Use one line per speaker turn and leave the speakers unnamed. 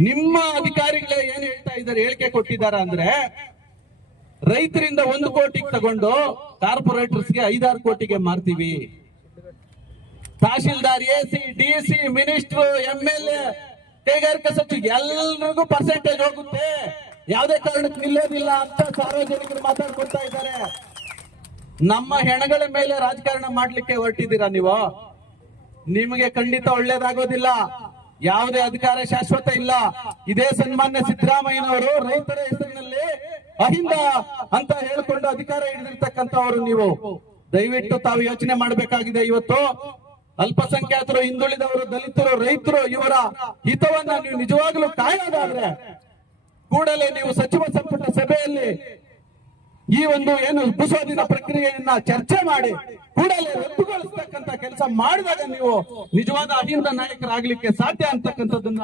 ನಿಮ್ಮ ಅಧಿಕಾರಿಗಳೇ ಏನ್ ಹೇಳ್ತಾ ಇದ್ದಾರೆ, ಹೇಳಿಕೆ ಕೊಟ್ಟಿದ್ದಾರೆ ಅಂದ್ರೆ, ರೈತರಿಂದ ಒಂದು ಕೋಟಿಗೆ ತಗೊಂಡು ಕಾರ್ಪೊರೇಟರ್ಸ್ಗೆ ಐದಾರು ಕೋಟಿಗೆ ಮಾರ್ತೀವಿ. Tahsildar A C, D C, minister, M L A, ಕೈಗಾರಿಕಾ ಸಚಿವ, ಎಲ್ರಿಗೂ ಪರ್ಸೆಂಟೇಜ್ ಹೋಗುತ್ತೆ. ಯಾವುದೇ ಕಾರಣಕ್ಕೆ ನಿಲ್ಲೋದಿಲ್ಲ ಅಂತ ಸಾರ್ವಜನಿಕರು ಮಾತಾಡ್ಕೊಳ್ತಾ ಇದ್ದಾರೆ. ನಮ್ಮ ಹೆಣಗಳ ಮೇಲೆ ರಾಜಕಾರಣ ಮಾಡ್ಲಿಕ್ಕೆ ಹೊರಟಿದ್ದೀರಾ ನೀವು? ನಿಮಗೆ ಖಂಡಿತ ಒಳ್ಳೇದಾಗೋದಿಲ್ಲ. ಯಾವುದೇ ಅಧಿಕಾರ ಶಾಶ್ವತ ಇಲ್ಲ. ಇದೇ ಸನ್ಮಾನ್ಯ ಸಿದ್ದರಾಮಯ್ಯನವರು ರೈತರ ಹೆಸರಿನಲ್ಲಿ ಅಹಿಂದ ಅಂತ ಹೇಳಿಕೊಂಡು ಅಧಿಕಾರ ಹಿಡಿದಿರ್ತಕ್ಕಂಥವರು ನೀವು. ದಯವಿಟ್ಟು ತಾವು ಯೋಚನೆ ಮಾಡಬೇಕಾಗಿದೆ ಇವತ್ತು. ಅಲ್ಪಸಂಖ್ಯಾತರು, ಹಿಂದುಳಿದವರು, ದಲಿತರು, ರೈತರು, ಇವರ ಹಿತವನ್ನ ನೀವು ನಿಜವಾಗ್ಲೂ ಕಾಯೋದಾದ್ರೆ ಕೂಡಲೇ ನೀವು ಸಚಿವ ಸಂಪುಟ ಸಭೆಯಲ್ಲಿ ಈ ಒಂದು ಏನು ಭೂಸ್ವಾಧೀನ ಪ್ರಕ್ರಿಯೆಯನ್ನ ಚರ್ಚೆ ಮಾಡಿ ಕೂಡಲೇ ರದ್ದುಗೊಳಿಸ್ತಕ್ಕಂತ ಕೆಲಸ ಮಾಡಿದಾಗ ನೀವು ನಿಜವಾದ ಅಹಿಂದ ನಾಯಕರಾಗ್ಲಿಕ್ಕೆ ಸಾಧ್ಯ ಅಂತಕ್ಕಂಥದ್ದನ್ನ